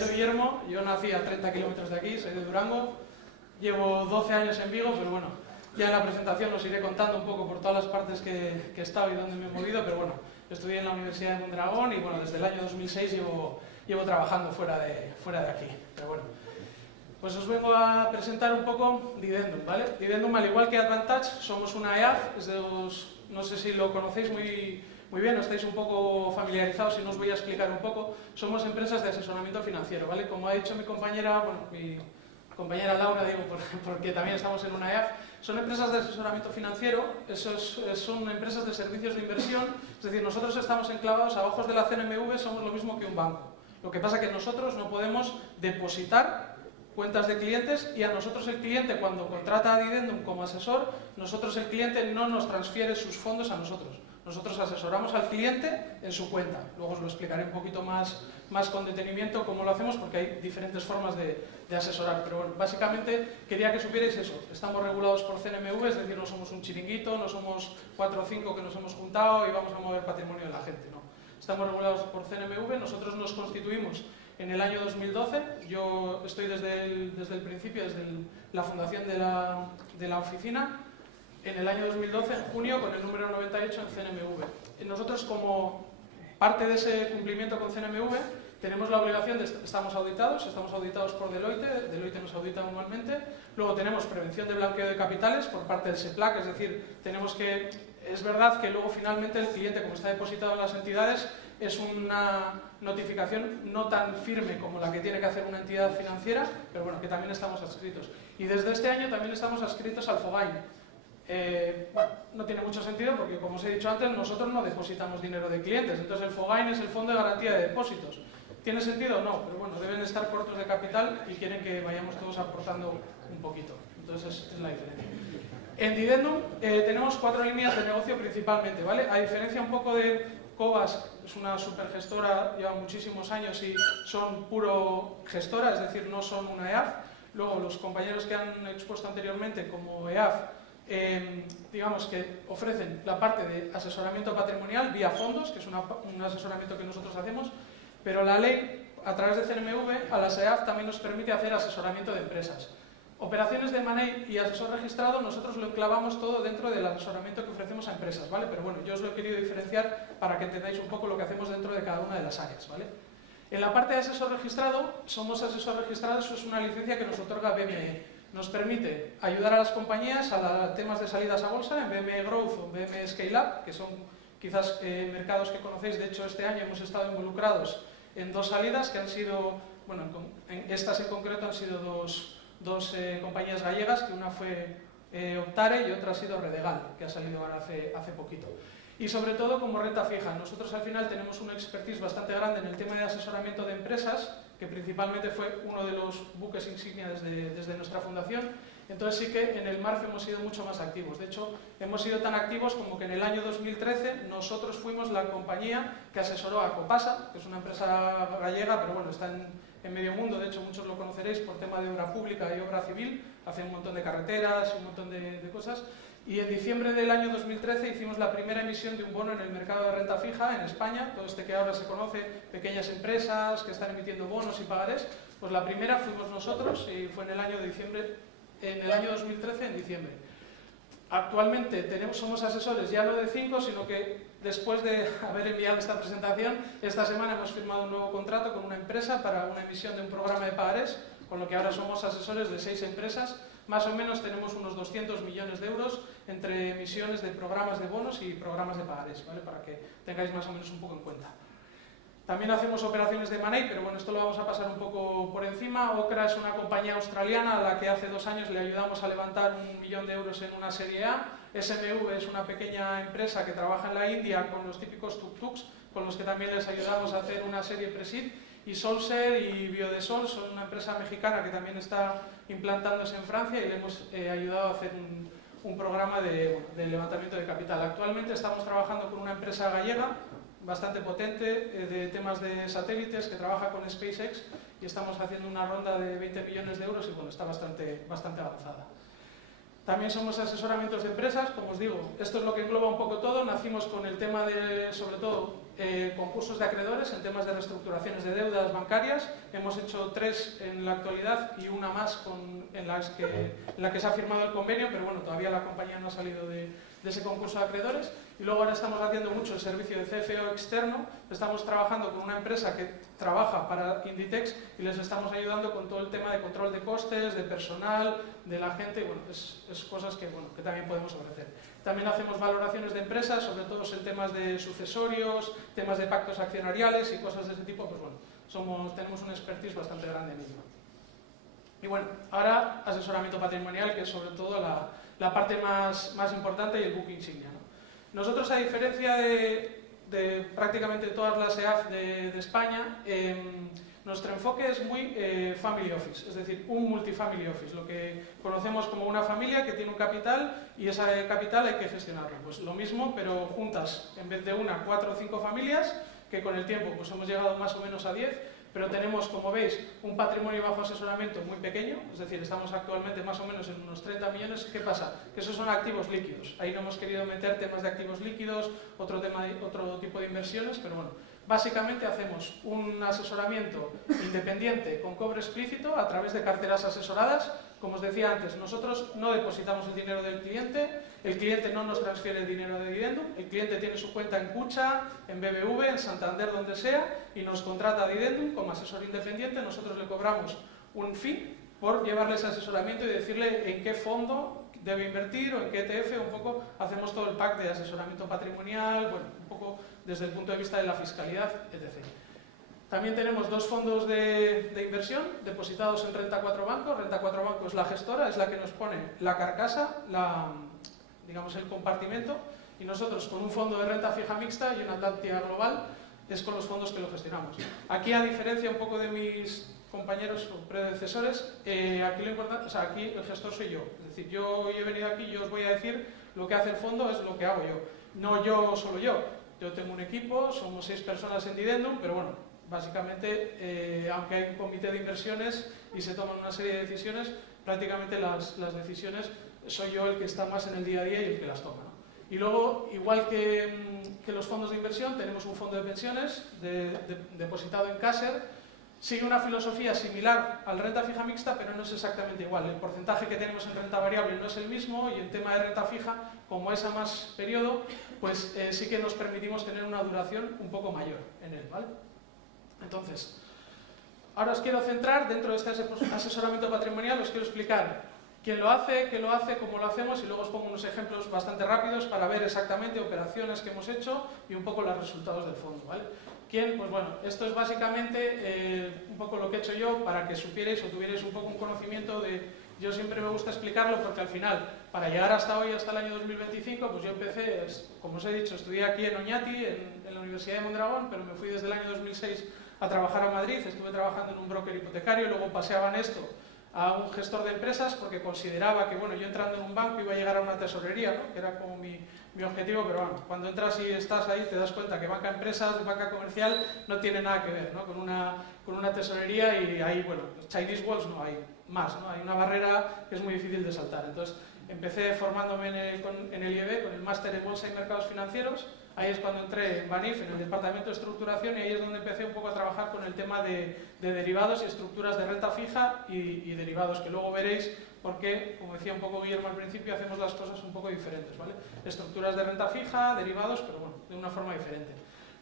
dicho Guillermo, yo nací a 30 kilómetros de aquí, soy de Durango, llevo 12 años en Vigo, pero bueno, ya en la presentación os iré contando un poco por todas las partes que he estado y dónde me he movido, pero bueno, estudié en la Universidad de Mondragón y bueno, desde el año 2006 llevo trabajando fuera de aquí, pero bueno. Pues os vengo a presentar un poco Didendum, ¿vale? Didendum, al igual que Advantage, somos una EAF, no sé si lo conocéis muy bien, o estáis un poco familiarizados y no os voy a explicar un poco. Somos empresas de asesoramiento financiero, ¿vale? Como ha dicho mi compañera, bueno, mi compañera Laura, digo, porque también estamos en una EAF, son empresas de asesoramiento financiero, son empresas de servicios de inversión, es decir, nosotros estamos enclavados a ojos de la CNMV, somos lo mismo que un banco. Lo que pasa es que nosotros no podemos depositar cuentas de clientes y a nosotros el cliente, cuando contrata a Didendum como asesor, nosotros el cliente no nos transfiere sus fondos a nosotros. Nosotros asesoramos al cliente en su cuenta. Luego os lo explicaré un poquito más con detenimiento cómo lo hacemos, porque hay diferentes formas de asesorar. Pero bueno, básicamente quería que supierais eso. Estamos regulados por CNMV, es decir, no somos un chiringuito, no somos 4 o 5 que nos hemos juntado y vamos a mover patrimonio de la gente, no. Estamos regulados por CNMV, nosotros nos constituimos en el año 2012, yo estoy desde el principio, desde la fundación de la oficina, en el año 2012, en junio, con el número 98 en CNMV. Nosotros, como parte de ese cumplimiento con CNMV, tenemos la obligación de, estamos auditados por Deloitte nos audita anualmente, luego tenemos prevención de blanqueo de capitales por parte del SEPLAC, es decir, es verdad que luego finalmente el cliente, como está depositado en las entidades, es una notificación no tan firme como la que tiene que hacer una entidad financiera, pero bueno, que también estamos adscritos. Y desde este año también estamos adscritos al FOGAIN. Bueno, no tiene mucho sentido porque, como os he dicho antes, nosotros no depositamos dinero de clientes, entonces el FOGAIN es el Fondo de Garantía de Depósitos. ¿Tiene sentido? No, pero bueno, deben estar cortos de capital y quieren que vayamos todos aportando un poquito. Entonces es la diferencia. En Didendum tenemos 4 líneas de negocio principalmente, ¿vale? A diferencia un poco de Cobas, es una supergestora, lleva muchísimos años y son puro gestora, es decir, no son una EAF. Luego, los compañeros que han expuesto anteriormente como EAF, digamos que ofrecen la parte de asesoramiento patrimonial vía fondos, que es un asesoramiento que nosotros hacemos, pero la ley, a través de CNMV, a las EAF también nos permite hacer asesoramiento de empresas. Operaciones de money y asesor registrado, nosotros lo enclavamos todo dentro del asesoramiento que ofrecemos a empresas, ¿vale? Pero bueno, yo os lo he querido diferenciar para que entendáis un poco lo que hacemos dentro de cada una de las áreas, ¿vale? En la parte de asesor registrado, somos asesor registrado, eso es una licencia que nos otorga BME. Nos permite ayudar a las compañías a temas de salidas a bolsa en BME Growth o BME Scale Up, que son quizás mercados que conocéis. De hecho, este año hemos estado involucrados en 2 salidas que han sido, bueno, estas en concreto han sido dos compañías gallegas, que una fue Optare y otra ha sido Redegal, que ha salido ahora hace poquito. Y sobre todo como renta fija, nosotros al final tenemos una expertise bastante grande en el tema de asesoramiento de empresas, que principalmente fue uno de los buques insignia desde nuestra fundación. Entonces sí que en el MARF hemos sido mucho más activos. De hecho, hemos sido tan activos como que en el año 2013 nosotros fuimos la compañía que asesoró a Copasa, que es una empresa gallega, pero bueno, está en medio mundo. De hecho, muchos lo conoceréis por tema de obra pública y obra civil. Hacen un montón de carreteras y un montón de cosas. Y en diciembre del año 2013 hicimos la primera emisión de un bono en el mercado de renta fija en España, todo este que ahora se conoce, pequeñas empresas que están emitiendo bonos y pagarés. Pues la primera fuimos nosotros y fue en el año 2013, en diciembre. Actualmente somos asesores ya no de 5, sino que después de haber enviado esta presentación, esta semana hemos firmado un nuevo contrato con una empresa para una emisión de un programa de pagarés, con lo que ahora somos asesores de 6 empresas. Más o menos tenemos unos 200 millones de euros entre emisiones de programas de bonos y programas de pagarés, ¿vale? Para que tengáis más o menos un poco en cuenta. También hacemos operaciones de money, pero bueno, esto lo vamos a pasar un poco por encima. Okra es una compañía australiana a la que hace 2 años le ayudamos a levantar 1 millón de euros en una serie A. SMV es una pequeña empresa que trabaja en la India con los típicos tuk-tuks, con los que también les ayudamos a hacer una serie Presid. Y Solser y Biodesol son una empresa mexicana que también está implantándose en Francia y le hemos ayudado a hacer un programa de levantamiento de capital. Actualmente estamos trabajando con una empresa gallega bastante potente de temas de satélites que trabaja con SpaceX y estamos haciendo una ronda de 20 millones de euros y bueno, está bastante avanzada. También somos asesoramientos de empresas, como os digo, esto es lo que engloba un poco todo. Nacimos con el tema de, sobre todo, concursos de acreedores en temas de reestructuraciones de deudas bancarias. Hemos hecho 3 en la actualidad y una más en la que se ha firmado el convenio, pero bueno, todavía la compañía no ha salido de ese concurso de acreedores. Y luego ahora estamos haciendo mucho el servicio de CFO externo. Estamos trabajando con una empresa que trabaja para Inditex y les estamos ayudando con todo el tema de control de costes, de personal, de la gente. Y bueno, es cosas que también podemos ofrecer. También hacemos valoraciones de empresas, sobre todo en temas de sucesorios, temas de pactos accionariales y cosas de ese tipo. Pues bueno, tenemos un expertise bastante grande en ello. Y bueno, ahora asesoramiento patrimonial, que es sobre todo la parte más importante y el buque insignia, ¿no? Nosotros, a diferencia de prácticamente todas las EAF de España, nuestro enfoque es muy family office, es decir, un multifamily office, lo que conocemos como una familia que tiene un capital y ese capital hay que gestionarlo. Pues lo mismo, pero juntas, en vez de 1, 4 o 5 familias, que con el tiempo pues hemos llegado más o menos a 10, pero tenemos, como veis, un patrimonio bajo asesoramiento muy pequeño, es decir, estamos actualmente más o menos en unos 30 millones. ¿Qué pasa? Que esos son activos líquidos. Ahí no hemos querido meter temas de activos líquidos, otro tipo de inversiones, pero bueno, básicamente hacemos un asesoramiento independiente con cobro explícito a través de carteras asesoradas. Como os decía antes, nosotros no depositamos el dinero del cliente, el cliente no nos transfiere el dinero de dividendo, el cliente tiene su cuenta en Cucha, en BBV, en Santander, donde sea, y nos contrata a Didendum como asesor independiente. Nosotros le cobramos un fee por llevarle ese asesoramiento y decirle en qué fondo debe invertir o en qué ETF. Un poco hacemos todo el pack de asesoramiento patrimonial, bueno, un poco desde el punto de vista de la fiscalidad, etc. También tenemos 2 fondos de inversión depositados en Renta 4 Banco. Renta 4 Banco es la gestora, es la que nos pone la carcasa, digamos el compartimento, y nosotros con un fondo de renta fija mixta y una Atlantia Global es con los fondos que lo gestionamos. Aquí, a diferencia un poco de mis compañeros o predecesores, aquí lo importante, o sea, aquí el gestor soy yo. Es decir, yo hoy he venido aquí y yo os voy a decir lo que hace el fondo es lo que hago yo. No yo, solo yo. Yo tengo un equipo, somos 6 personas en Didendum, pero bueno, básicamente, aunque hay un comité de inversiones y se toman una serie de decisiones, prácticamente las decisiones soy yo el que está más en el día a día y el que las toma, ¿no? Y luego, igual que los fondos de inversión, tenemos un fondo de pensiones depositado en Caser. Sigue una filosofía similar al renta fija mixta, pero no es exactamente igual. El porcentaje que tenemos en renta variable no es el mismo, y en tema de renta fija, como es a más periodo, pues sí que nos permitimos tener una duración un poco mayor en él, ¿vale? Entonces, ahora os quiero centrar dentro de este asesoramiento patrimonial. Os quiero explicar quién lo hace, qué lo hace, cómo lo hacemos, y luego os pongo unos ejemplos bastante rápidos para ver exactamente operaciones que hemos hecho y un poco los resultados del fondo, ¿vale? ¿Quién? Pues bueno, esto es básicamente un poco lo que he hecho yo para que supierais o tuvierais un poco un conocimiento de... Yo siempre me gusta explicarlo porque al final, para llegar hasta hoy, hasta el año 2025, pues yo empecé, como os he dicho, estudié aquí en Oñati, en la Universidad de Mondragón, pero me fui desde el año 2006 a trabajar a Madrid. Estuve trabajando en un broker hipotecario, luego pasé a Banesto, a un gestor de empresas, porque consideraba que, bueno, yo entrando en un banco iba a llegar a una tesorería, ¿no? Que era como mi objetivo, pero bueno, cuando entras y estás ahí te das cuenta que banca empresas, banca comercial no tiene nada que ver, ¿no? con una tesorería, y ahí, bueno, Chinese walls no hay más, ¿no? Hay una barrera que es muy difícil de saltar. Entonces empecé formándome en el IEB, con el máster en Bolsa y Mercados Financieros. Ahí es cuando entré en Banif, en el departamento de estructuración, y ahí es donde empecé un poco a trabajar con el tema de derivados y estructuras de renta fija y derivados, que luego veréis porque, como decía un poco Guillermo al principio, hacemos las cosas un poco diferentes, ¿vale? Estructuras de renta fija, derivados, pero bueno, de una forma diferente.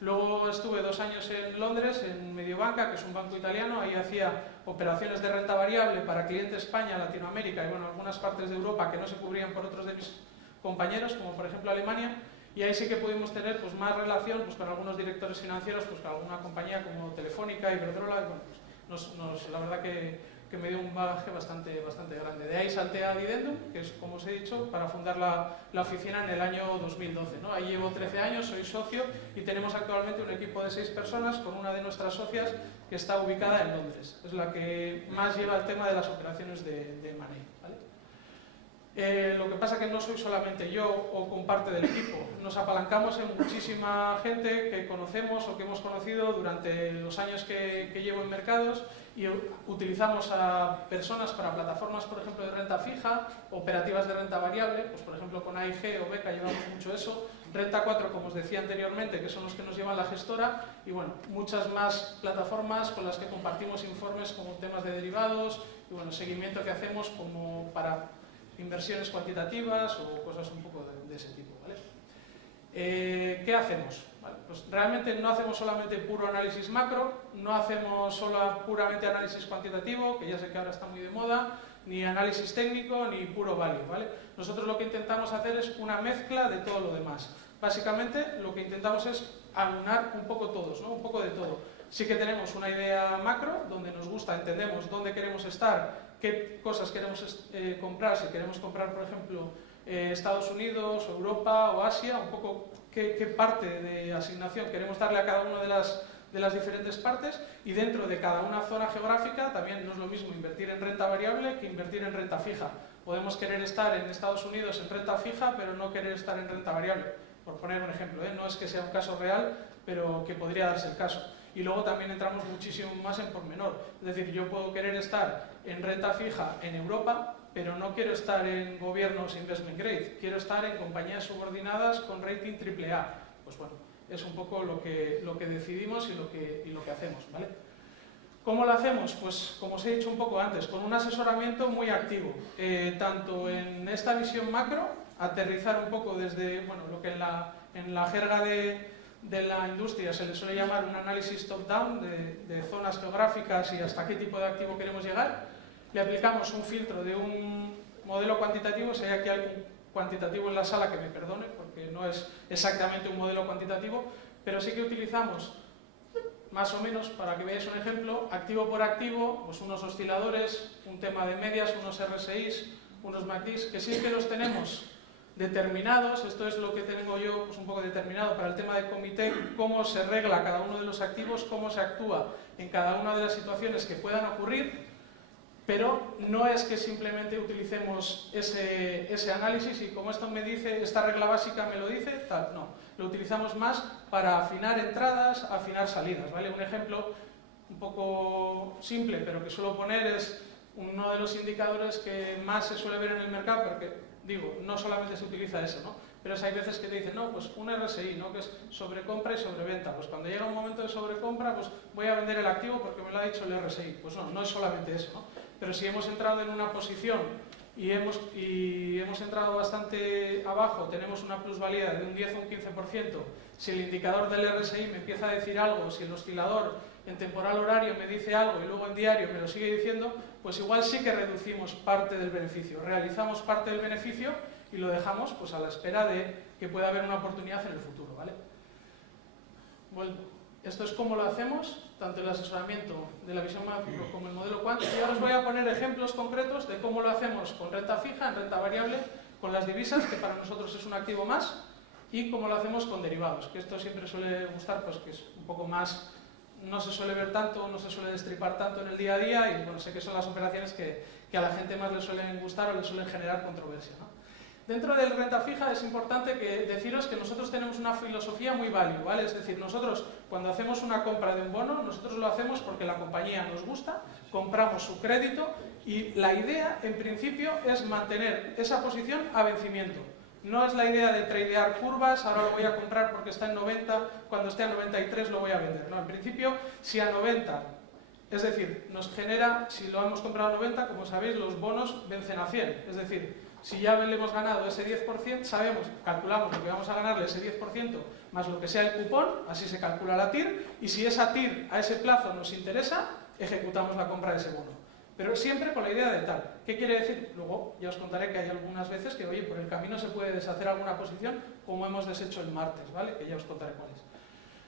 Luego estuve 2 años en Londres, en Mediobanca, que es un banco italiano. Ahí hacía operaciones de renta variable para cliente España, Latinoamérica y bueno, algunas partes de Europa que no se cubrían por otros de mis compañeros, como por ejemplo Alemania. Y ahí sí que pudimos tener pues más relación pues con algunos directores financieros, pues con alguna compañía como Telefónica, Iberdrola, y bueno, pues la verdad que me dio un bagaje bastante grande. De ahí salté a Didendum, que es, como os he dicho, para fundar la oficina en el año 2012, ¿no? Ahí llevo 13 años, soy socio, y tenemos actualmente un equipo de 6 personas con una de nuestras socias que está ubicada en Londres. Es la que más lleva el tema de las operaciones de money, ¿vale? Lo que pasa es que no soy solamente yo o con parte del equipo. Nos apalancamos en muchísima gente que conocemos o que hemos conocido durante los años que llevo en mercados y utilizamos a personas para plataformas, por ejemplo, de renta fija, operativas de renta variable, pues por ejemplo con AIG o Beca llevamos mucho eso, Renta 4, como os decía anteriormente, que son los que nos llevan la gestora, y bueno, muchas más plataformas con las que compartimos informes como temas de derivados y bueno, seguimiento que hacemos como para inversiones cuantitativas o cosas un poco de ese tipo, ¿vale? ¿Qué hacemos? Vale, pues realmente no hacemos solamente puro análisis macro, no hacemos solo puramente análisis cuantitativo, que ya sé que ahora está muy de moda, ni análisis técnico, ni puro value, ¿vale? Nosotros lo que intentamos hacer es una mezcla de todo lo demás. Básicamente lo que intentamos es aunar un poco todos, ¿no? Un poco de todo. Sí que tenemos una idea macro, donde nos gusta, entendemos dónde queremos estar, qué cosas queremos comprar, si queremos comprar, por ejemplo, Estados Unidos, Europa o Asia, un poco qué parte de asignación queremos darle a cada una de las diferentes partes, y dentro de cada una zona geográfica también no es lo mismo invertir en renta variable que invertir en renta fija. Podemos querer estar en Estados Unidos en renta fija, pero no querer estar en renta variable, por poner un ejemplo, ¿eh? No es que sea un caso real, pero que podría darse el caso. Y luego también entramos muchísimo más en pormenor. Es decir, yo puedo querer estar en renta fija en Europa, pero no quiero estar en gobiernos investment grade. Quiero estar en compañías subordinadas con rating AAA. Pues bueno, es un poco lo que decidimos y lo que hacemos, ¿vale? ¿Cómo lo hacemos? Pues como os he dicho un poco antes, con un asesoramiento muy activo. Tanto en esta visión macro, aterrizar un poco desde, bueno, lo que en la jerga de la industria se le suele llamar un análisis top-down de zonas geográficas y hasta qué tipo de activo queremos llegar. Le aplicamos un filtro de un modelo cuantitativo, si hay aquí algún cuantitativo en la sala que me perdone, porque no es exactamente un modelo cuantitativo, pero sí que utilizamos, más o menos, para que veáis un ejemplo, activo por activo, pues unos osciladores, un tema de medias, unos RSIs, unos MACDs, que sí que los tenemos determinados. Esto es lo que tengo yo pues un poco determinado para el tema de comité, cómo se regla cada uno de los activos, cómo se actúa en cada una de las situaciones que puedan ocurrir, pero no es que simplemente utilicemos ese análisis y como esto me dice, esta regla básica me lo dice, tal, no. Lo utilizamos más para afinar entradas, afinar salidas, ¿vale? Un ejemplo un poco simple, pero que suelo poner es uno de los indicadores que más se suele ver en el mercado, porque digo, no solamente se utiliza eso, ¿no? Pero hay veces que te dicen, no, pues un RSI, ¿no? Que es sobrecompra y sobreventa. Pues cuando llega un momento de sobrecompra, pues voy a vender el activo porque me lo ha dicho el RSI. Pues no, no es solamente eso, ¿no? Pero si hemos entrado en una posición y hemos entrado bastante abajo, tenemos una plusvalía de un 10 o un 15%, si el indicador del RSI me empieza a decir algo, si el oscilador en temporal horario me dice algo y luego en diario me lo sigue diciendo, pues igual sí que reducimos parte del beneficio, realizamos parte del beneficio y lo dejamos pues a la espera de que pueda haber una oportunidad en el futuro, ¿vale? Bueno, esto es cómo lo hacemos, tanto el asesoramiento de la visión macro como el modelo quant, y ahora os voy a poner ejemplos concretos de cómo lo hacemos con renta fija, en renta variable, con las divisas, que para nosotros es un activo más, y cómo lo hacemos con derivados, que esto siempre suele gustar, pues que es un poco más, no se suele ver tanto, no se suele destripar tanto en el día a día, y bueno, sé que son las operaciones que a la gente más le suelen gustar o le suelen generar controversia, ¿no? Dentro del renta fija es importante deciros que nosotros tenemos una filosofía muy value, ¿vale? Es decir, nosotros cuando hacemos una compra de un bono, nosotros lo hacemos porque la compañía nos gusta, compramos su crédito y la idea, en principio, es mantener esa posición a vencimiento. No es la idea de tradear curvas, ahora lo voy a comprar porque está en 90, cuando esté a 93 lo voy a vender. No, en principio, si a 90, es decir, nos genera, si lo hemos comprado a 90, como sabéis, los bonos vencen a 100, es decir, si ya le hemos ganado ese 10%, sabemos, calculamos lo que vamos a ganarle ese 10% más lo que sea el cupón, así se calcula la TIR, y si esa TIR a ese plazo nos interesa, ejecutamos la compra de ese bono. Pero siempre con la idea de tal. ¿Qué quiere decir? Luego ya os contaré que hay algunas veces que, oye, por el camino se puede deshacer alguna posición, como hemos deshecho el martes, ¿vale? Que ya os contaré cuál es.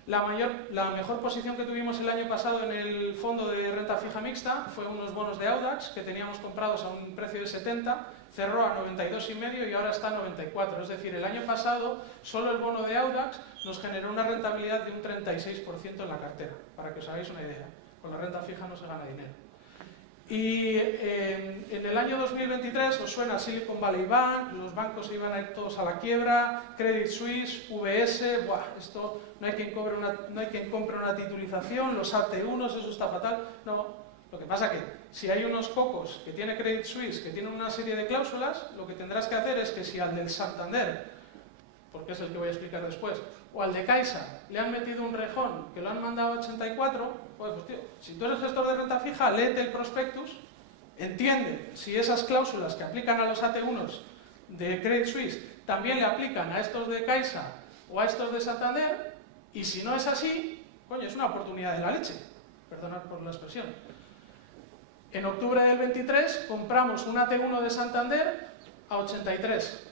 La mejor posición que tuvimos el año pasado en el fondo de renta fija mixta fue unos bonos de Audax que teníamos comprados a un precio de 70, cerró a 92,5 y ahora está a 94. Es decir, el año pasado solo el bono de Audax nos generó una rentabilidad de un 36% en la cartera, para que os hagáis una idea. Con la renta fija no se gana dinero. Y en el año 2023 os suena Silicon Valley Bank, los bancos se iban a ir todos a la quiebra, Credit Suisse, UBS, buah, esto no hay quien compre una titulización, los AT1, eso está fatal. No, lo que pasa que si hay unos pocos que tiene Credit Suisse, que tienen una serie de cláusulas, lo que tendrás que hacer es que si al del Santander, porque es el que voy a explicar después, o al de Caixa le han metido un rejón que lo han mandado a 84, pues tío, si tú eres gestor de renta fija, léete el prospectus, entiende si esas cláusulas que aplican a los AT1s de Credit Suisse también le aplican a estos de Caixa o a estos de Santander, y si no es así, coño, es una oportunidad de la leche, perdonad por la expresión. En octubre del 23 compramos un AT1 de Santander a 83.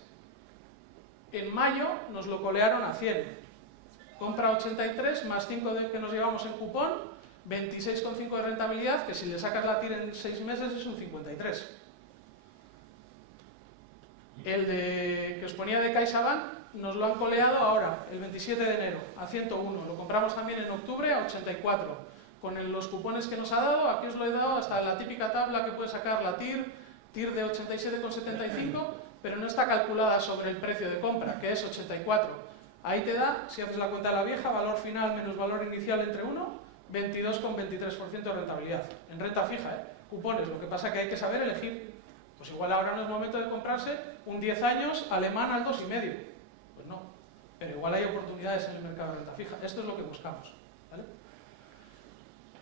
En mayo nos lo colearon a 100. Compra 83 más 5 que nos llevamos en cupón, 26,5 de rentabilidad, que si le sacas la TIR en 6 meses es un 53. El que os ponía de CaixaBank nos lo han coleado ahora, el 27 de enero, a 101. Lo compramos también en octubre a 84. Con los cupones que nos ha dado, aquí os lo he dado hasta la típica tabla que puede sacar la TIR de 87,75, pero no está calculada sobre el precio de compra, que es 84. Ahí te da, si haces la cuenta de la vieja, valor final menos valor inicial entre 1, 22,23% de rentabilidad. En renta fija, cupones, lo que pasa que hay que saber elegir. Pues igual ahora no es momento de comprarse un 10 años alemán al 2,5. Pues no, pero igual hay oportunidades en el mercado de renta fija. Esto es lo que buscamos, ¿vale?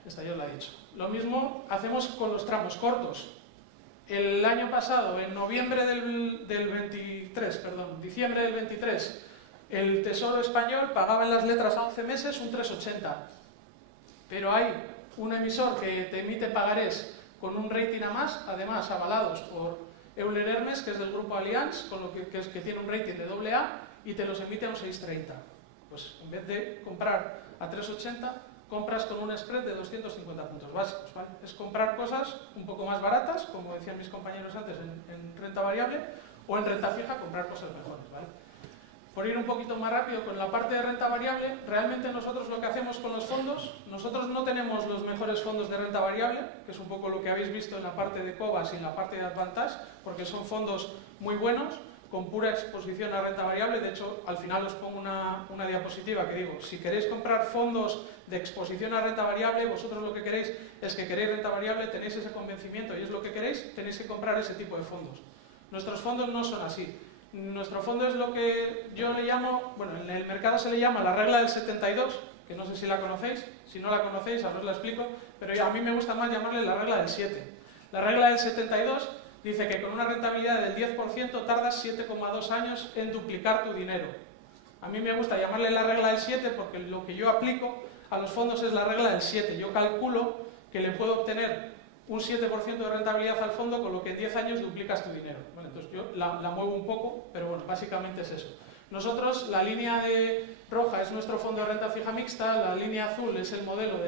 Esta ya os la he dicho. Lo mismo hacemos con los tramos cortos. El año pasado, en diciembre del 23, el Tesoro español pagaba en las letras a 11 meses un 3,80. Pero hay un emisor que te emite pagarés con un rating a más, además avalados por Euler Hermes, que es del grupo Allianz, con lo que tiene un rating de AA, y te los emite a un 6,30. Pues en vez de comprar a 3,80, compras con un spread de 250 puntos básicos, ¿vale? Es comprar cosas un poco más baratas, como decían mis compañeros antes, en renta variable, o en renta fija comprar cosas mejores, ¿vale? Por ir un poquito más rápido con la parte de renta variable, realmente nosotros lo que hacemos con los fondos, nosotros no tenemos los mejores fondos de renta variable, que es un poco lo que habéis visto en la parte de Cobas y en la parte de Advantage, porque son fondos muy buenos, con pura exposición a renta variable. De hecho, al final os pongo una diapositiva que digo, si queréis comprar fondos de exposición a renta variable, vosotros lo que queréis es que queréis renta variable, tenéis ese convencimiento y es lo que queréis, tenéis que comprar ese tipo de fondos. Nuestros fondos no son así. Nuestro fondo es lo que yo le llamo, bueno, en el mercado se le llama la regla del 72, que no sé si la conocéis, si no la conocéis, ahora os la explico, pero a mí me gusta más llamarle la regla del 7. La regla del 72 dice que con una rentabilidad del 10% tardas 7,2 años en duplicar tu dinero. A mí me gusta llamarle la regla del 7 porque lo que yo aplico a los fondos es la regla del 7. Yo calculo que le puedo obtener un 7% de rentabilidad al fondo, con lo que en 10 años duplicas tu dinero. Bueno, entonces yo la muevo un poco, pero bueno, básicamente es eso. Nosotros, la línea roja es nuestro fondo de renta fija mixta, la línea azul es el modelo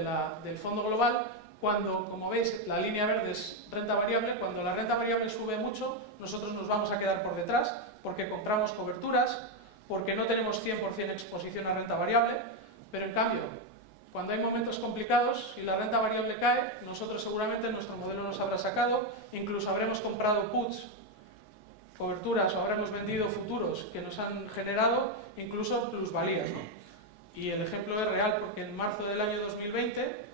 del fondo global. Cuando, como veis, la línea verde es renta variable, cuando la renta variable sube mucho, nosotros nos vamos a quedar por detrás, porque compramos coberturas, porque no tenemos 100% exposición a renta variable, pero en cambio, cuando hay momentos complicados y la renta variable cae, nosotros seguramente nuestro modelo nos habrá sacado, incluso habremos comprado puts, coberturas, o habremos vendido futuros que nos han generado incluso plusvalías, ¿no? Y el ejemplo es real, porque en marzo del año 2020,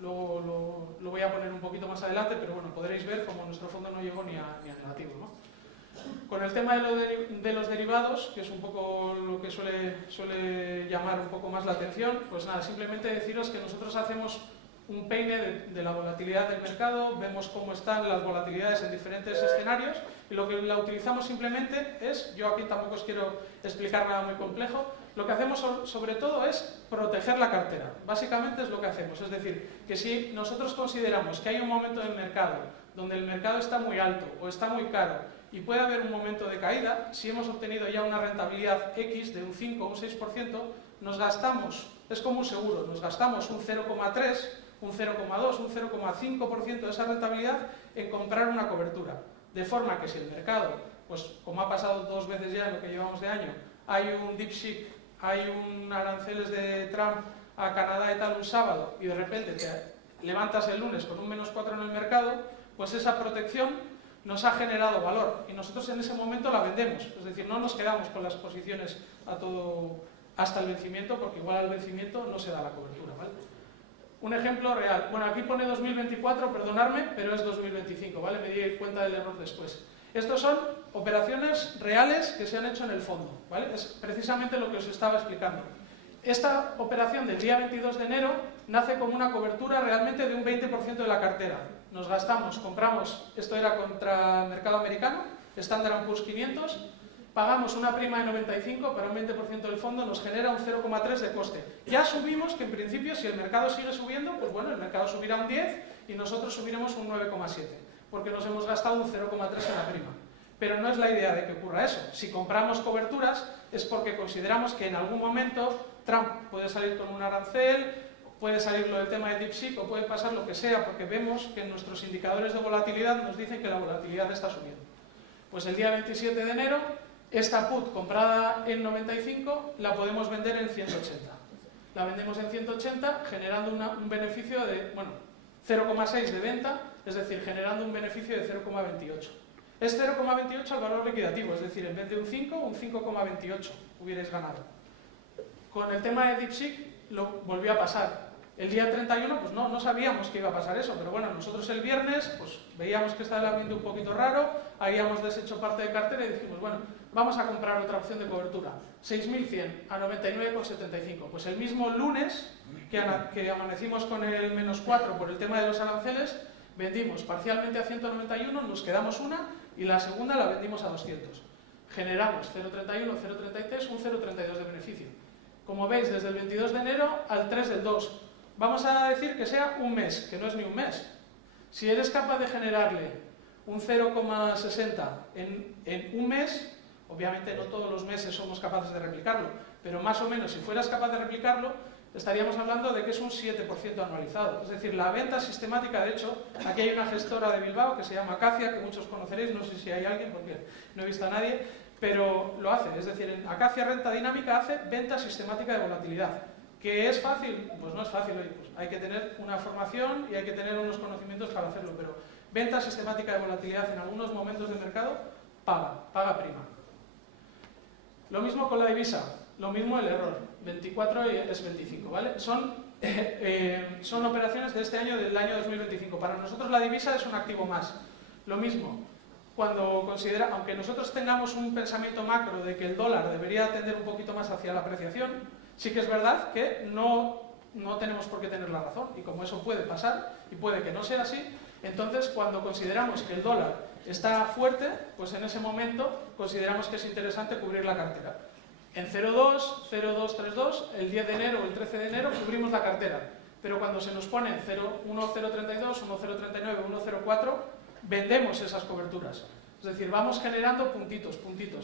lo voy a poner un poquito más adelante, pero bueno, podréis ver cómo nuestro fondo no llegó ni a negativo, ¿no? Con el tema de los derivados, que es un poco lo que suele llamar un poco más la atención, pues nada, simplemente deciros que nosotros hacemos un peine de la volatilidad del mercado, vemos cómo están las volatilidades en diferentes escenarios, y lo que la utilizamos simplemente es, yo aquí tampoco os quiero explicar nada muy complejo, lo que hacemos sobre todo es proteger la cartera. Básicamente es lo que hacemos, es decir, que si nosotros consideramos que hay un momento en el mercado donde el mercado está muy alto o está muy caro y puede haber un momento de caída, si hemos obtenido ya una rentabilidad X de un 5 o un 6%, nos gastamos, es como un seguro, nos gastamos un 0,3, un 0,2, un 0,5% de esa rentabilidad en comprar una cobertura. De forma que si el mercado, pues como ha pasado 2 veces ya en lo que llevamos de año, hay un DeepSeek, hay un aranceles de Trump a Canadá y tal un sábado, y de repente te levantas el lunes con un -4 en el mercado, pues esa protección nos ha generado valor y nosotros en ese momento la vendemos, es decir, no nos quedamos con las posiciones a todo hasta el vencimiento, porque igual al vencimiento no se da la cobertura, ¿vale? Un ejemplo real, bueno, aquí pone 2024, perdonadme, pero es 2025, ¿vale? Me di cuenta del error después. Estos son operaciones reales que se han hecho en el fondo, ¿vale? Es precisamente lo que os estaba explicando. Esta operación del día 22 de enero nace como una cobertura realmente de un 20% de la cartera. Nos gastamos, compramos, esto era contra mercado americano, Standard & Poor's 500, pagamos una prima de 95 para un 20% del fondo, nos genera un 0,3 de coste. Ya subimos que en principio si el mercado sigue subiendo, pues bueno, el mercado subirá un 10 y nosotros subiremos un 9,7, porque nos hemos gastado un 0,3 en la prima. Pero no es la idea de que ocurra eso. Si compramos coberturas es porque consideramos que en algún momento Trump puede salir con un arancel, puede salir lo del tema de DeepSeek o puede pasar lo que sea, porque vemos que nuestros indicadores de volatilidad nos dicen que la volatilidad está subiendo. Pues el día 27 de enero, esta put comprada en 95 la podemos vender en 180. La vendemos en 180 generando un beneficio de, bueno, 0,6 de venta, es decir, generando un beneficio de 0,28. Es 0,28 al valor liquidativo, es decir, en vez de un 5, un 5,28 hubierais ganado. Con el tema de DeepSeek lo volvió a pasar. El día 31, pues no sabíamos que iba a pasar eso, pero bueno, nosotros el viernes pues veíamos que estaba el ambiente un poquito raro, habíamos deshecho parte de cartera y dijimos, bueno, vamos a comprar otra opción de cobertura. 6.100 a 99,75. Pues el mismo lunes que amanecimos con el -4 por el tema de los aranceles, vendimos parcialmente a 191, nos quedamos una y la segunda la vendimos a 200. Generamos 0,31, 0,33, un 0,32 de beneficio. Como veis, desde el 22 de enero al 3 del 2. Vamos a decir que sea un mes, que no es ni un mes. Si eres capaz de generarle un 0,60 en un mes, obviamente no todos los meses somos capaces de replicarlo, pero más o menos si fueras capaz de replicarlo, estaríamos hablando de que es un 7% anualizado. Es decir, la venta sistemática, de hecho, aquí hay una gestora de Bilbao que se llama Acacia, que muchos conoceréis, no sé si hay alguien porque no he visto a nadie, pero lo hace. Es decir, en Acacia Renta Dinámica hace venta sistemática de volatilidad. ¿Que es fácil? Pues no es fácil, oye, pues hay que tener una formación y hay que tener unos conocimientos para hacerlo, pero venta sistemática de volatilidad en algunos momentos del mercado paga prima. Lo mismo con la divisa, lo mismo el error, 24 es 25, ¿vale? Son operaciones de este año, del año 2025. Para nosotros la divisa es un activo más. Lo mismo, aunque nosotros tengamos un pensamiento macro de que el dólar debería tender un poquito más hacia la apreciación, sí que es verdad que no tenemos por qué tener la razón, y como eso puede pasar, y puede que no sea así, entonces cuando consideramos que el dólar está fuerte, pues en ese momento consideramos que es interesante cubrir la cartera. En 0,2, 0,232, el 10 de enero o el 13 de enero cubrimos la cartera, pero cuando se nos pone 1,032, 1,039, 1,04, vendemos esas coberturas. Es decir, vamos generando puntitos.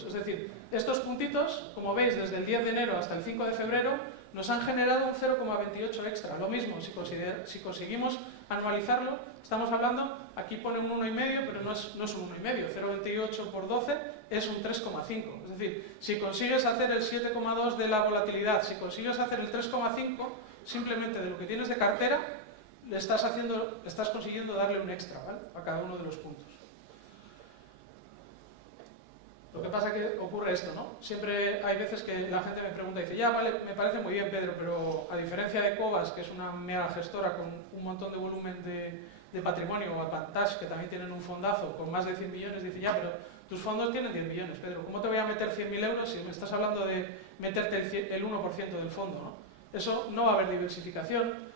Es decir, estos puntitos, como veis, desde el 10 de enero hasta el 5 de febrero, nos han generado un 0,28 extra. Lo mismo, si conseguimos anualizarlo, estamos hablando, aquí pone un 1,5, pero no es un 1,5. 0,28 por 12 es un 3,5. Es decir, si consigues hacer el 7,2 de la volatilidad, si consigues hacer el 3,5, simplemente de lo que tienes de cartera, estás consiguiendo darle un extra, ¿vale?, a cada uno de los puntos. Lo que pasa es que ocurre esto, ¿no? Siempre hay veces que la gente me pregunta y dice, ya, vale, me parece muy bien, Pedro, pero a diferencia de Cobas, que es una mega gestora con un montón de volumen de patrimonio, o Advantage, que también tienen un fondazo con más de 100 millones, dice, ya, pero tus fondos tienen 10 millones, Pedro, ¿cómo te voy a meter 100.000 euros si me estás hablando de meterte el 1% del fondo, ¿no? Eso no va a haber diversificación.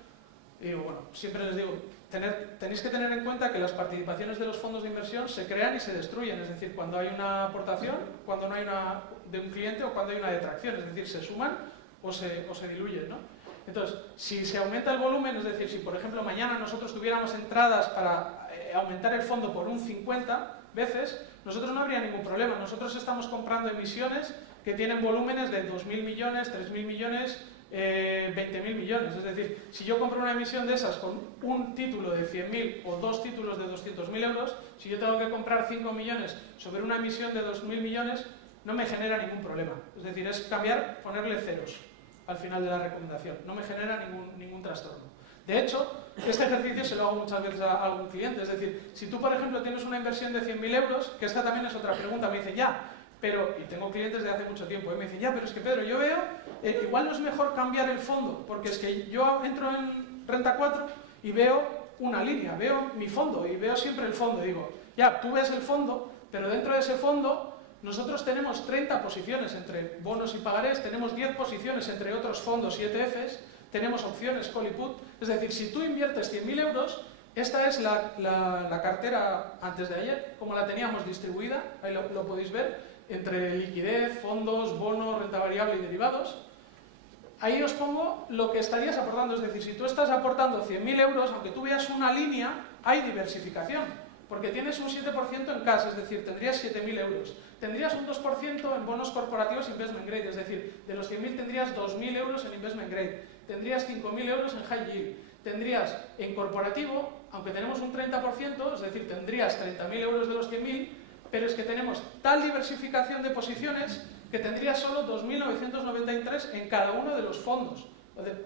Y digo, bueno, siempre les digo, tenéis que tener en cuenta que las participaciones de los fondos de inversión se crean y se destruyen, es decir, cuando hay una aportación, cuando no hay una de un cliente o cuando hay una detracción, es decir, se suman o se diluyen, ¿no? Entonces, si se aumenta el volumen, es decir, si por ejemplo mañana nosotros tuviéramos entradas para aumentar el fondo por un 50 veces, nosotros no habría ningún problema. Nosotros estamos comprando emisiones que tienen volúmenes de 2.000 millones, 3.000 millones, 20.000 millones. Es decir, si yo compro una emisión de esas con un título de 100.000 o dos títulos de 200.000 euros, si yo tengo que comprar 5 millones sobre una emisión de 2.000 millones, no me genera ningún problema. Es decir, es ponerle ceros al final de la recomendación. No me genera ningún trastorno. De hecho, Este ejercicio se lo hago muchas veces a algún cliente. Es decir, si tú, por ejemplo, tienes una inversión de 100.000 euros, que esta también es otra pregunta, me dicen, ya, pero, y tengo clientes de hace mucho tiempo, me dicen, ya, pero es que Pedro, yo veo, igual no es mejor cambiar el fondo, porque es que yo entro en Renta 4 y veo una línea, veo mi fondo y veo siempre el fondo. Digo, ya, tú ves el fondo, pero dentro de ese fondo nosotros tenemos 30 posiciones entre bonos y pagarés, tenemos 10 posiciones entre otros fondos y ETFs, tenemos opciones, call y put. Es decir, si tú inviertes 100.000 euros, esta es la cartera antes de ayer, como la teníamos distribuida, ahí lo podéis ver, entre liquidez, fondos, bonos, renta variable y derivados. Ahí os pongo lo que estarías aportando, es decir, si tú estás aportando 100.000 euros, aunque tú veas una línea, hay diversificación, porque tienes un 7% en cash, es decir, tendrías 7.000 euros. Tendrías un 2% en bonos corporativos investment grade, es decir, de los 100.000 tendrías 2.000 euros en investment grade, tendrías 5.000 euros en high yield, tendrías en corporativo, aunque tenemos un 30%, es decir, tendrías 30.000 euros de los 100.000, pero es que tenemos tal diversificación de posiciones que tendrías solo 2.993 en cada uno de los fondos,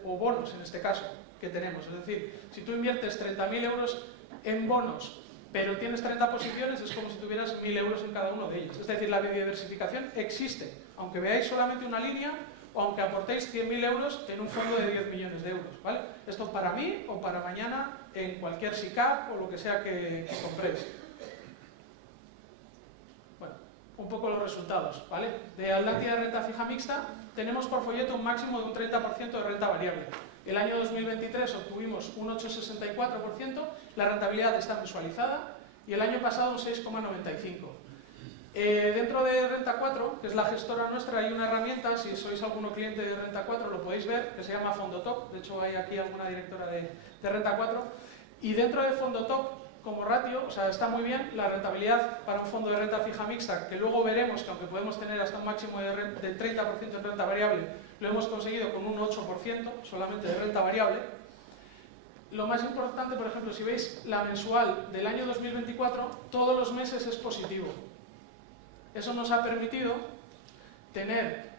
o bonos en este caso, que tenemos. Es decir, si tú inviertes 30.000 euros en bonos, pero tienes 30 posiciones, es como si tuvieras 1.000 euros en cada uno de ellos. Es decir, la diversificación existe, aunque veáis solamente una línea o aunque aportéis 100.000 euros en un fondo de 10 millones de euros, ¿vale? Esto para mí o para mañana en cualquier SICAP o lo que sea que compréis. Bueno, un poco los resultados, ¿vale? De Atlántida de renta fija mixta tenemos por folleto un máximo de un 30% de renta variable. El año 2023 obtuvimos un 8,64%, la rentabilidad está visualizada, y el año pasado un 6,95%. Dentro de Renta 4, que es la gestora nuestra, hay una herramienta, si sois alguno cliente de Renta 4 lo podéis ver, que se llama Fondo Top. De hecho hay aquí alguna directora de Renta 4, y dentro de Fondo Top, como ratio, o sea, está muy bien la rentabilidad para un fondo de renta fija mixta, que luego veremos que aunque podemos tener hasta un máximo de 30% en renta variable, lo hemos conseguido con un 8% solamente de renta variable. Lo más importante, por ejemplo, si veis la mensual del año 2024, todos los meses es positivo. Eso nos ha permitido tener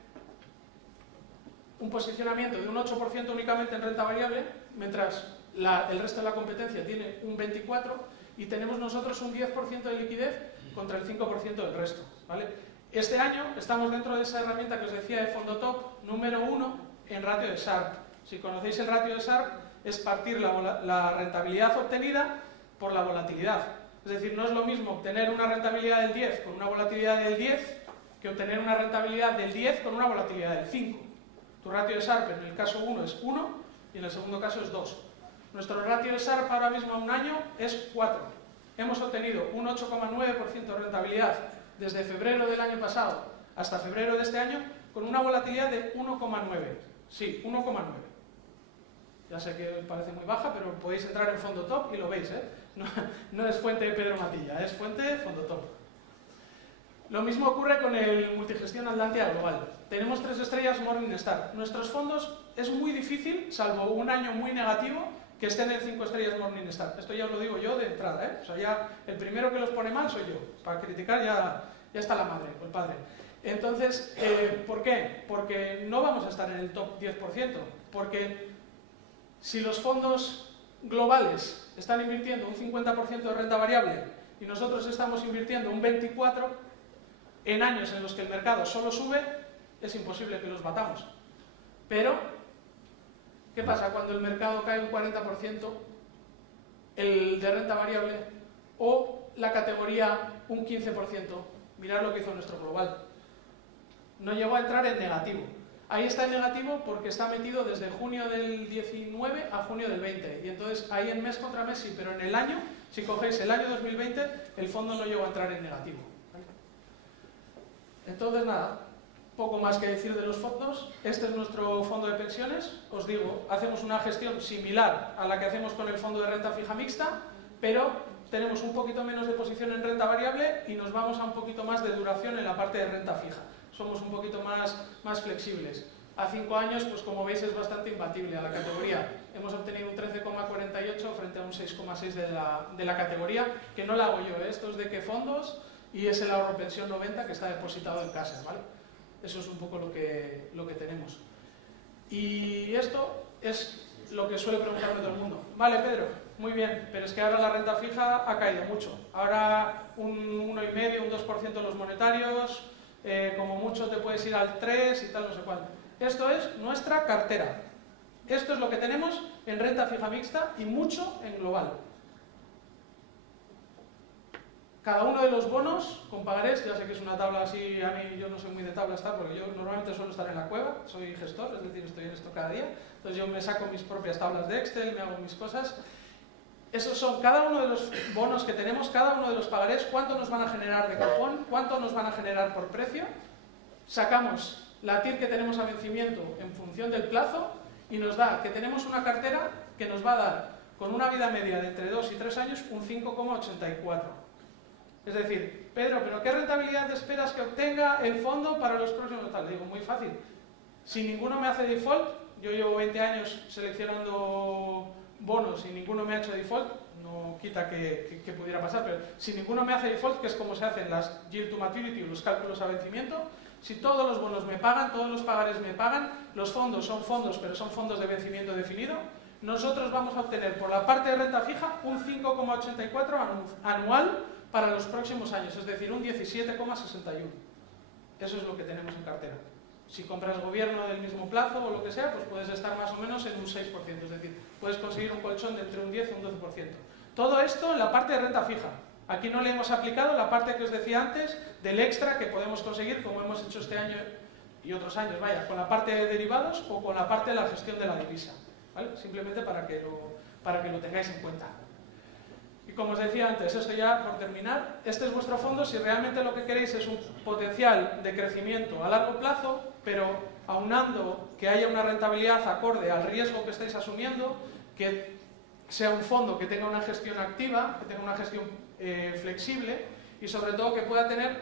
un posicionamiento de un 8% únicamente en renta variable, mientras el resto de la competencia tiene un 24%, y tenemos nosotros un 10% de liquidez contra el 5% del resto, ¿vale? Este año estamos dentro de esa herramienta que os decía de Fondo Top, número 1 en ratio de Sharpe. Si conocéis el ratio de Sharpe, es partir la rentabilidad obtenida por la volatilidad. Es decir, no es lo mismo obtener una rentabilidad del 10 con una volatilidad del 10 que obtener una rentabilidad del 10 con una volatilidad del 5. Tu ratio de Sharpe en el caso 1 es 1 y en el segundo caso es 2. Nuestro ratio de Sharpe ahora mismo a un año es 4. Hemos obtenido un 8,9% de rentabilidad desde febrero del año pasado hasta febrero de este año con una volatilidad de 1,9. Sí, 1,9. Ya sé que parece muy baja, pero podéis entrar en Fondo Top y lo veis, ¿eh? No es fuente de Pedro Matilla, es fuente de Fondo Top. Lo mismo ocurre con el multigestión Atlántida Global. Tenemos 3 estrellas Morningstar. Nuestros fondos es muy difícil, salvo un año muy negativo, que estén en 5 estrellas Morningstar. Esto ya os lo digo yo de entrada, ¿eh? O sea, ya el primero que los pone mal soy yo. Para criticar ya está la madre o el padre. Entonces, ¿por qué? Porque no vamos a estar en el top 10%. Porque si los fondos globales están invirtiendo un 50% de renta variable y nosotros estamos invirtiendo un 24%, en años en los que el mercado solo sube, es imposible que los batamos. Pero, ¿qué pasa cuando el mercado cae un 40%, el de renta variable, o la categoría un 15%? Mirad lo que hizo nuestro global. No llegó a entrar en negativo. Ahí está en negativo porque está metido desde junio del 19 a junio del 20. Y entonces ahí en mes contra mes sí, pero en el año, si cogéis el año 2020, el fondo no llegó a entrar en negativo. Entonces nada, poco más que decir de los fondos. Este es nuestro fondo de pensiones. Os digo, hacemos una gestión similar a la que hacemos con el fondo de renta fija mixta, pero tenemos un poquito menos de posición en renta variable y nos vamos a un poquito más de duración en la parte de renta fija. Somos un poquito más flexibles. A 5 años, pues como veis, es bastante imbatible a la categoría. Hemos obtenido un 13,48 frente a un 6,6 de la categoría, que no la hago yo, ¿eh? Esto es de qué fondos, y es el ahorro pensión 90 que está depositado en casa, ¿vale? Eso es un poco lo que tenemos. Y esto es lo que suele preguntarme todo el mundo. Vale, Pedro, muy bien, pero es que ahora la renta fija ha caído mucho. Ahora un 1,5, un 2% los monetarios, como mucho te puedes ir al 3 y tal, no sé cuál. Esto es nuestra cartera. Esto es lo que tenemos en renta fija mixta y mucho en global. Cada uno de los bonos con pagarés, ya sé que es una tabla así, a mí yo no soy muy de tablas, porque yo normalmente suelo estar en la cueva, soy gestor, es decir, estoy en esto cada día, entonces yo me saco mis propias tablas de Excel, me hago mis cosas. Esos son cada uno de los bonos que tenemos, cada uno de los pagarés, cuánto nos van a generar de cupón, cuánto nos van a generar por precio. Sacamos la TIR que tenemos a vencimiento en función del plazo y nos da que tenemos una cartera que nos va a dar, con una vida media de entre 2 y 3 años, un 5,84. Es decir, Pedro, ¿pero qué rentabilidad esperas que obtenga el fondo para los próximos tal? Le digo, muy fácil. Si ninguno me hace default, yo llevo 20 años seleccionando bonos y ninguno me ha hecho default, no quita que pudiera pasar, pero si ninguno me hace default, que es como se hacen las yield to maturity o los cálculos a vencimiento, si todos los bonos me pagan, todos los pagares me pagan, los fondos son fondos, pero son fondos de vencimiento definido, nosotros vamos a obtener por la parte de renta fija un 5,84 anual para los próximos años, es decir, un 17,61. Eso es lo que tenemos en cartera. Si compras gobierno del mismo plazo o lo que sea, pues puedes estar más o menos en un 6%, es decir, puedes conseguir un colchón de entre un 10 y un 12%. Todo esto en la parte de renta fija. Aquí no le hemos aplicado la parte que os decía antes del extra que podemos conseguir, como hemos hecho este año y otros años, vaya, con la parte de derivados o con la parte de la gestión de la divisa, ¿vale? Simplemente para que lo tengáis en cuenta. Y como os decía antes, esto ya por terminar, este es vuestro fondo si realmente lo que queréis es un potencial de crecimiento a largo plazo, pero aunando que haya una rentabilidad acorde al riesgo que estáis asumiendo, que sea un fondo que tenga una gestión activa, que tenga una gestión flexible y sobre todo que pueda tener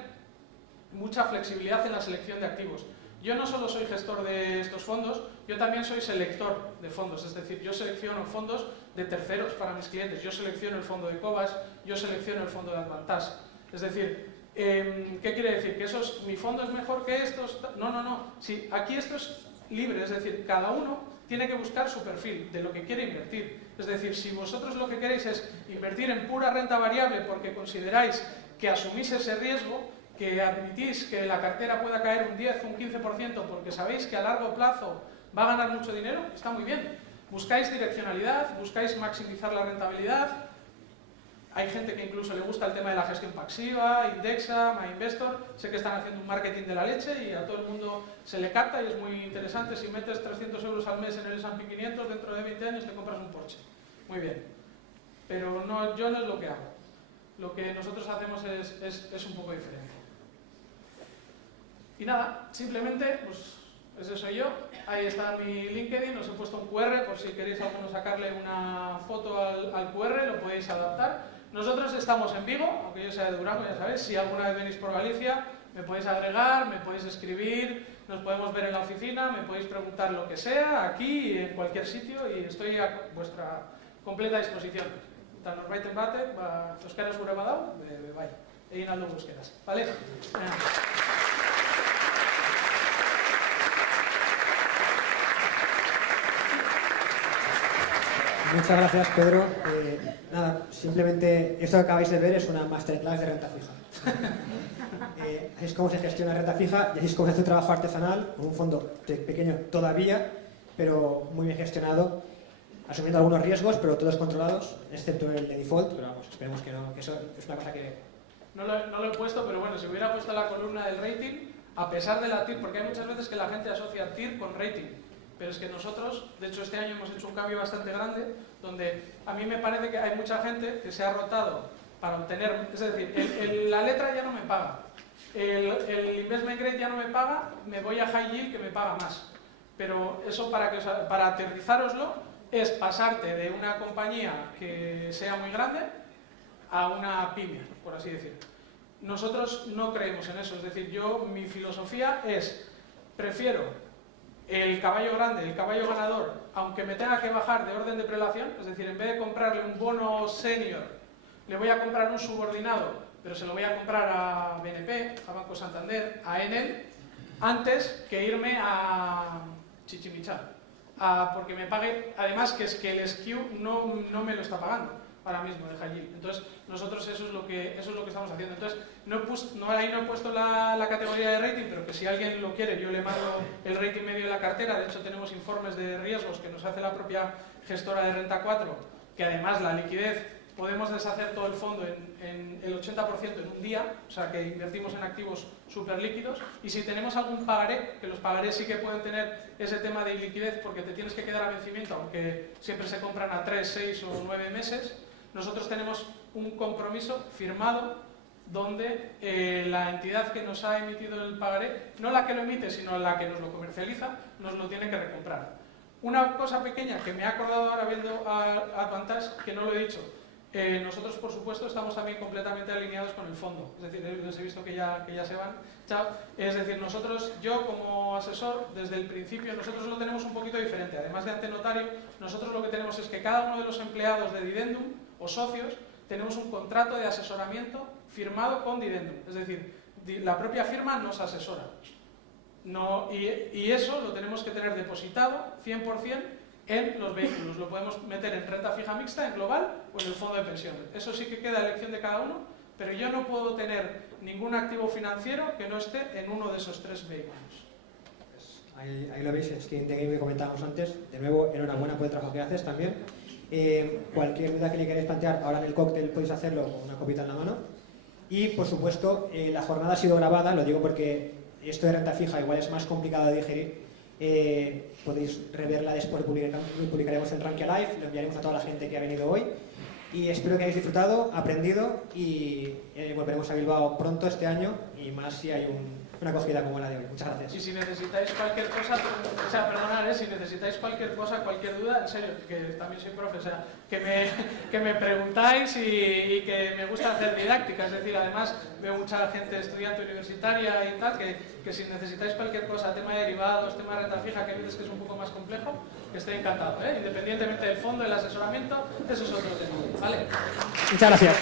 mucha flexibilidad en la selección de activos. Yo no solo soy gestor de estos fondos, yo también soy selector de fondos, es decir, yo selecciono fondos de terceros para mis clientes, yo selecciono el fondo de Cobas, yo selecciono el fondo de Advantage. Es decir, ¿qué quiere decir? ¿Que mi fondo es mejor que estos? No. Sí, aquí esto es libre, es decir, cada uno tiene que buscar su perfil de lo que quiere invertir. Es decir, si vosotros lo que queréis es invertir en pura renta variable porque consideráis que asumís ese riesgo, que admitís que la cartera pueda caer un 10 o un 15% porque sabéis que a largo plazo va a ganar mucho dinero, está muy bien. Buscáis direccionalidad, buscáis maximizar la rentabilidad. Hay gente que incluso le gusta el tema de la gestión pasiva, Indexa, MyInvestor. Sé que están haciendo un marketing de la leche y a todo el mundo se le capta y es muy interesante. Si metes 300 euros al mes en el S&P 500, dentro de 20 años te compras un Porsche. Muy bien. Pero no, yo no es lo que hago. Lo que nosotros hacemos es un poco diferente. Y nada, simplemente, pues ese soy yo. Ahí está mi LinkedIn, os he puesto un QR por si queréis alguno sacarle una foto al QR, lo podéis adaptar. Nosotros estamos en Vigo, aunque yo sea de Durango, ya sabéis. Si alguna vez venís por Galicia, me podéis agregar, me podéis escribir, nos podemos ver en la oficina, me podéis preguntar lo que sea, aquí, en cualquier sitio, y estoy a vuestra completa disposición. Eta norbaiten batek, euskaraz gure badau, bai, egin aldo euskeraz. Vale? Muchas gracias, Pedro. Nada, simplemente esto que acabáis de ver es una masterclass de renta fija. Así es como se gestiona renta fija y así es como se hace un trabajo artesanal con un fondo pequeño todavía, pero muy bien gestionado, asumiendo algunos riesgos, pero todos controlados, excepto el de default, pero vamos, esperemos que no, que eso es una cosa que... No lo he puesto, pero bueno, si hubiera puesto la columna del rating, a pesar de la TIR, porque hay muchas veces que la gente asocia TIR con rating. Pero es que nosotros, de hecho este año hemos hecho un cambio bastante grande, donde a mí me parece que hay mucha gente que se ha rotado para obtener, es decir, la letra ya no me paga, el investment grade ya no me paga, me voy a high yield que me paga más. Pero eso para aterrizároslo es pasarte de una compañía que sea muy grande a una pyme, por así decirlo. Nosotros no creemos en eso, es decir, mi filosofía es, prefiero el caballo grande, el caballo ganador, aunque me tenga que bajar de orden de prelación, es decir, en vez de comprarle un bono senior, le voy a comprar un subordinado, pero se lo voy a comprar a BNP, a Banco Santander, a Enel, antes que irme a Chichimichal, porque me pague, además que es que el SKU no me lo está pagando ahora mismo de allí. Entonces, nosotros eso es lo que estamos haciendo. Entonces, ahí no he puesto la categoría de rating, pero que si alguien lo quiere, yo le mando el rating medio de la cartera. De hecho, tenemos informes de riesgos que nos hace la propia gestora de Renta 4, que además la liquidez, podemos deshacer todo el fondo en el 80% en un día, o sea que invertimos en activos súper líquidos. Y si tenemos algún pagaré, que los pagarés sí que pueden tener ese tema de liquidez porque te tienes que quedar a vencimiento, aunque siempre se compran a 3, 6 o 9 meses, nosotros tenemos un compromiso firmado donde la entidad que nos ha emitido el pagaré, no la que lo emite, sino la que nos lo comercializa, nos lo tiene que recomprar. Una cosa pequeña que me he acordado ahora viendo a Advantage, que no lo he dicho, nosotros por supuesto estamos también completamente alineados con el fondo, es decir, les he visto que ya se van. Chao. Es decir, yo como asesor, desde el principio, nosotros lo tenemos un poquito diferente. Además de ante notario, nosotros lo que tenemos es que cada uno de los empleados de Didendum o socios tenemos un contrato de asesoramiento firmado con Didendum. Es decir, la propia firma nos asesora. Y eso lo tenemos que tener depositado 100% en los vehículos. Lo podemos meter en renta fija mixta, en global o en el fondo de pensiones. Eso sí que queda a elección de cada uno, pero yo no puedo tener ningún activo financiero que no esté en uno de esos 3 vehículos. Ahí lo veis, es que de game que comentábamos antes. De nuevo, enhorabuena por el trabajo que haces también. Cualquier duda que le queráis plantear, ahora en el cóctel podéis hacerlo con una copita en la mano. Y, por supuesto, la jornada ha sido grabada, lo digo porque esto de renta fija igual es más complicado de digerir. Podéis reverla después, lo publicaremos en Rankia Live, lo enviaremos a toda la gente que ha venido hoy. Y espero que hayáis disfrutado, aprendido y volveremos a Bilbao pronto este año y más si hay una acogida como la de hoy. Muchas gracias. Y si necesitáis cualquier cosa, si necesitáis cualquier cosa, cualquier duda, en serio, que también soy profe, o sea, que me preguntáis y que me gusta hacer didáctica, es decir, además veo mucha gente estudiante universitaria y tal, que si necesitáis cualquier cosa, tema de derivados, tema de renta fija, que veis que es un poco más complejo, que estoy encantado, independientemente del fondo, del asesoramiento, eso es otro tema, ¿vale? Muchas gracias.